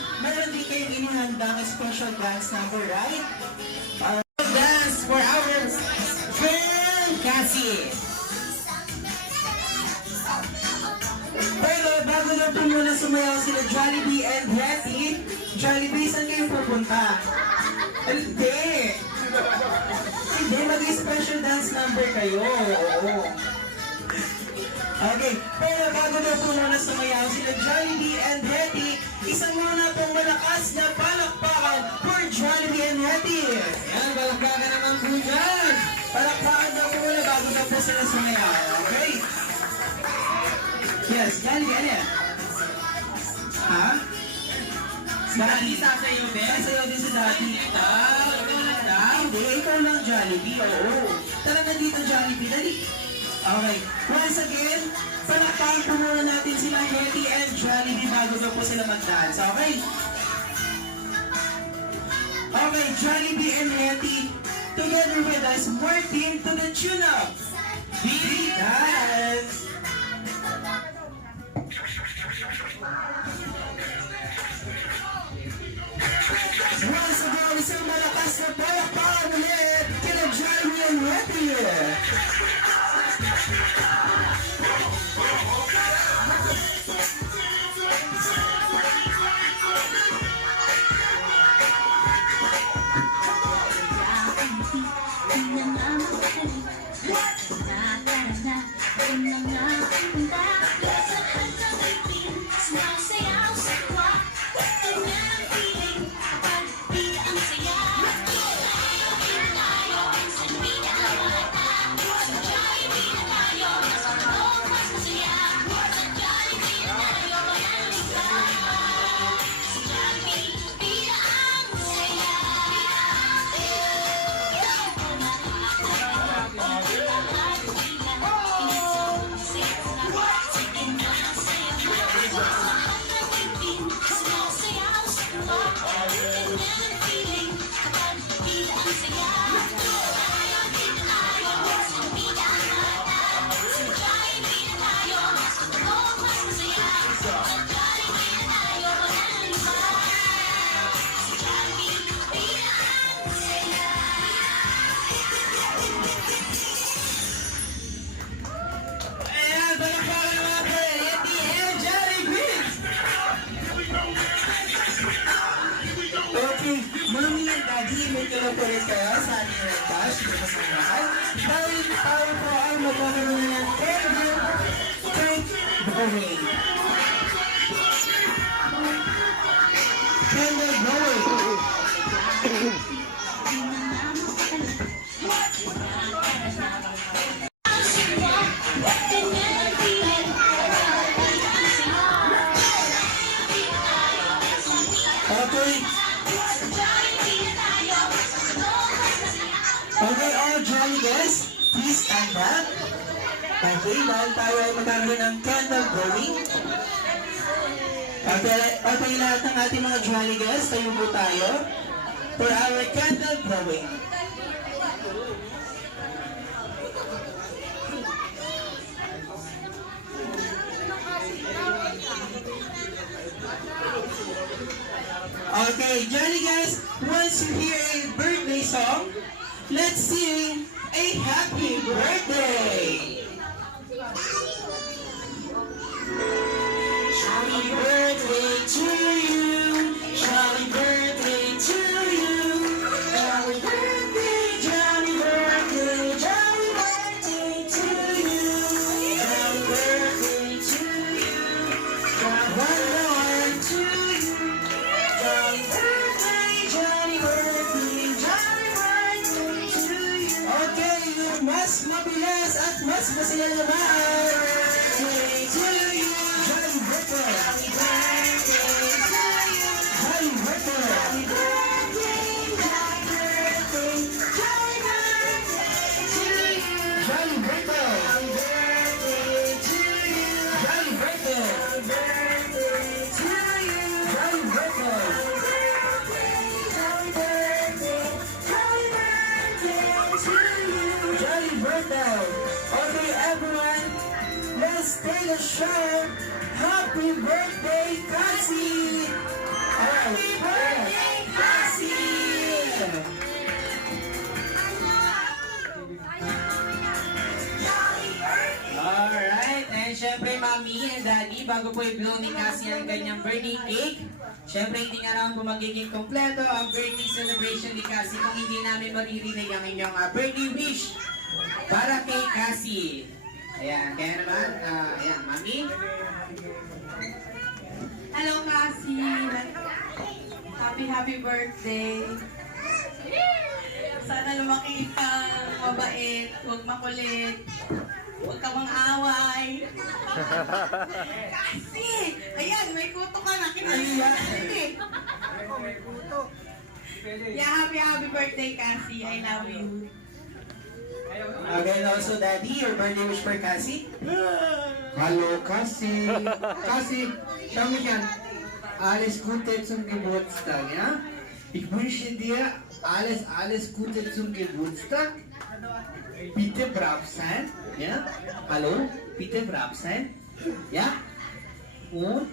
kayong inihandang special dance number, right? Dance for our friend Cassie. Pero bago na po muna sumayaw sila Jollibee and Hetty, Jollibee, saan kayo pupunta? Hindi! Hindi, mag-special dance number kayo. Oo. Okay, pero bago na po muna sumayaw sila Jollibee and Hetty, isang muna pong malakas na palakpakan for Jollibee and Hetty. Yan, balakbakan naman po dyan. Palakpakan na po muna bago na po sila sumayaw. Okay? Yes, Jollibee, ano yan? Ha? Si Daddy sasayaw din. sasayaw din si Daddy. Ikaw lang daw. Hindi, ikaw lang Jollibee. Oo. Tara na dito Jollibee, dali. Okay. Once again, palakpakan po muna natin sila Hetty and Jollibee bago daw po sila mag-dance. Okay? Okay, Jollibee and Hetty, together with us, Martin to the tune of Dance! Once again, isang malakas na palakpakan ulit kina Jollibee and Hetty! Ayan, palakpakan naman po, Hetty and Jollibee! Okay, Mami and Daddy, may tulong po rin kayo sa ating Red Dash, dito sa bahay. Dahil tayo po ay magkakaroon ng Candle Cake Blowing. Candle Blowing. Okay. Okay, all jolly guests, please stand up. Okay, dahil tayo ay magkakaroon ng candle blowing. Okay, lahat ng ating mga jolly guests, tayo po tayo for our candle blowing. Okay, jolly guys, once you hear a birthday song, let's sing a happy birthday! Happy birthday to you, jolly birthday to you, jolly birthday, jolly birthday, jolly birthday to you, jolly birthday to you, one more to you. Jolly birthday, jolly birthday, jolly birthday to you. Okay, mas mabilis at mas masaya naman. Birthday to you. Jolly birthday. Jolly birthday to you. Jolly birthday. Jolly birthday, jolly birthday, jolly birthday to you. Jolly birthday. Jolly birthday to you. Jolly birthday. Jolly birthday to you. Jolly birthday. Jolly birthday! Okay, everyone, let's take a shot. Happy birthday, Cassie! Happy birthday, Cassie! Alright, and syempre Mami and Daddy, bago po i-blow ni Cassie ang kanyang birthday cake, syempre hindi nga naman po magiging kompleto ang birthday celebration ni Cassie kung hindi namin maririnig ang inyong birthday wish para kay Cassie. Ayan, kaya naman, ayan, Mami. Hello, Cassie. Happy birthday. Sana lumaki ka, mabait, huwag makulit, huwag ka mang-away. Cassie! Ayan, may kuto ka na, kinalimutan eh. Yeah, happy birthday, Cassie. I love you. Okay, and also Daddy, your birthday wish for Cassie? Hallo Kassi. Kassi, schau mich an. Alles Gute zum Geburtstag, ja? Ich wünsche dir alles Gute zum Geburtstag. Bitte brav sein, ja? Hallo? Bitte brav sein, ja? Und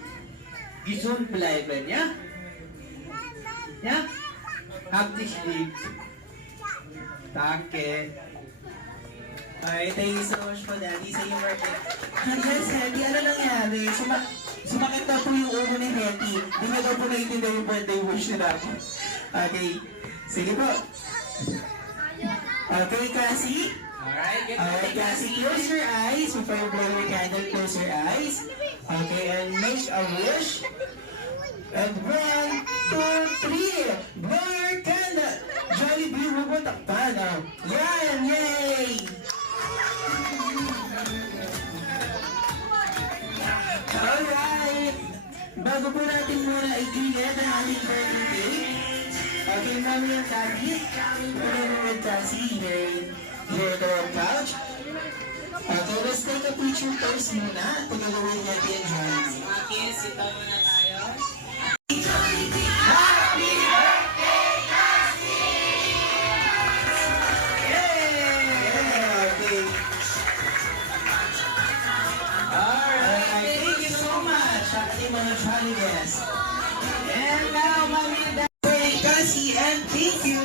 gesund bleiben, ja? Ja? Hab dich lieb. Danke. Okay, thank you so much po, Daddy, sa iyong birthday. Yes, Hetty, ano nangyari? Sumakit na po yung ulo ni Hetty. Di nga daw po naiintindihan yung birthday wish nila po. Okay, sige po. Okay, Cassie? Alright, get Alright, Cassie, close your eyes. Before you blow your candle, close your eyes. Okay, and make a wish. And 1, 2, 3. Blow your candle. Jollibee, huwag mo takpan. Yan, yay! Alright! Bago po natin muna i-greet ang ating birthday cake. Okay, Mommy and Daddy. Whenever with Cassie here at our couch. Okay, let's take a picture first muna. Together with Daddy and Johnny. Kiss, ito muna tayo. Okay. Alright, thank you so much sa ating mga trolley guests. And now, Mommy and Daddy, Cassie, and thank you.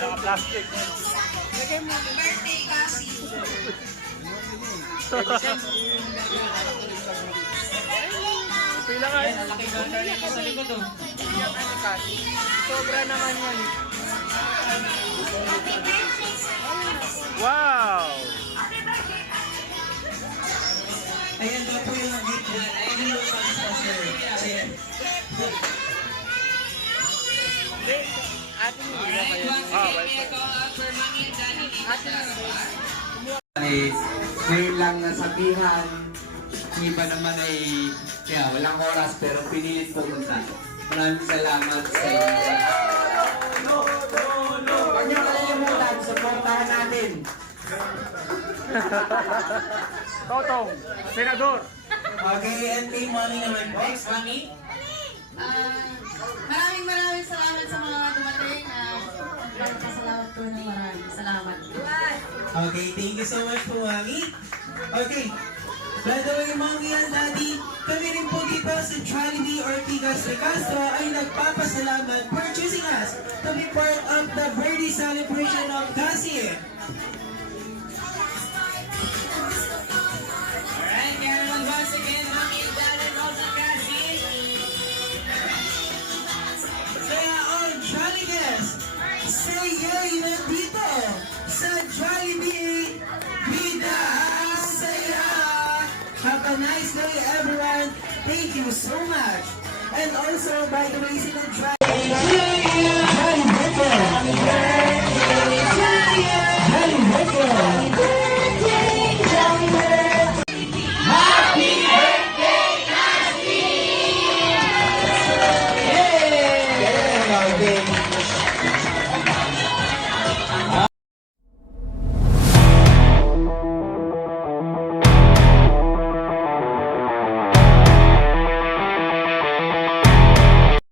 Naka-plastic. Birthday, Cassie. Pila ka. Laki daughter dito sa likod oh. Sobra naman yan. Wow! Ayan daw po yung gift na. Ayan yung sponsor. Ayan. Alright, once again, may call out for Mommy and Daddy dito sa Ay, ngayon lang nasabihan. Yung iba naman ay, kaya walang oras pero pinilit pumunta. Maraming salamat sa inyo. Huwag niyo kalilimutan, supportahan natin. Totong, senador. Okay, and kay Mommy naman po. Next, Mommy. Maraming salamat sa mga dumating. Salamat po ng maraming salamat. Okay, thank you so much po, Mommy. Okay. By the way, Mommy and Daddy, kami rin po dito sa Jollibee Ortigas de Castro ay nagpapasalamat for choosing us to be part of the birthday celebration of Cassie. Alright, kaya naman once again, Mommy and Daddy and also Cassie. Kaya all Jolly guests, say yay na dito sa Jollibee Vida ang Saya! Have a nice day, everyone. Thank you so much. And also, by the way, sila Jollibee.